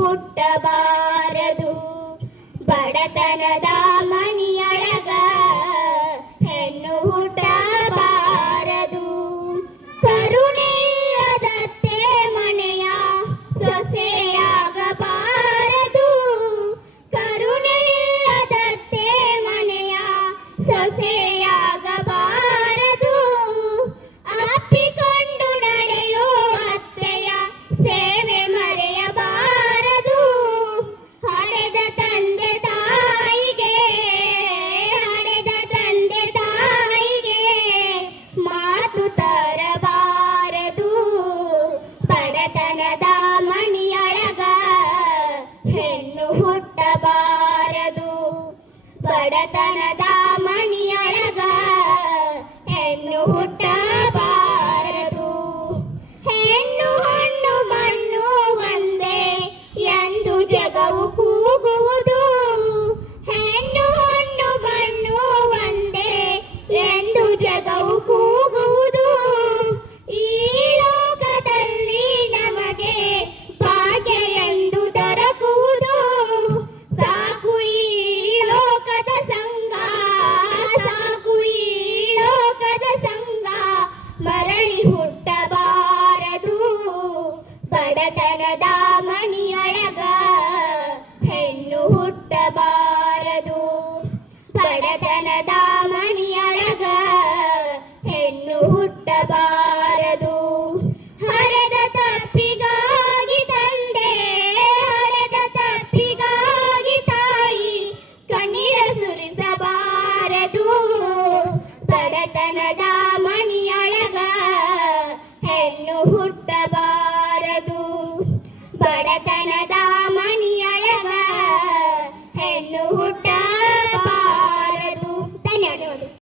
ಹುಟ್ಟಬಾರದು ಬಡತನದ ಮನೆಯೊಳಗ ಹೆಣ್ಣು ಹುಟ್ಟಬಾರದು. ಕರುಣೆಯದತ್ತೆ ಮನೆಯ ಸೊಸೆಯಾಗಬಾರದು. ಕರುಣೆಯದತ್ತೆ ಮನೆಯ ಸೊಸೆ ಒಡೆತನದ ಮನಿಯೊಳಗ ಹೆಣ್ಣು ಹುಟ್ಟ ಬಾರದು. ಹೆಣ್ಣು ಹಣ್ಣು ಮಣ್ಣು ಒಂದೇ ಎಂದು ಜಗವು ಕೂಗುವುದು. ಹೆಣ್ಣು ಹಣ್ಣು ಮಣ್ಣು ಒಂದೇ ಎಂದು ಜಗವು ಕೂಗುವುದು. ಈ ಲೋಕದಲ್ಲಿ ನಮಗೆ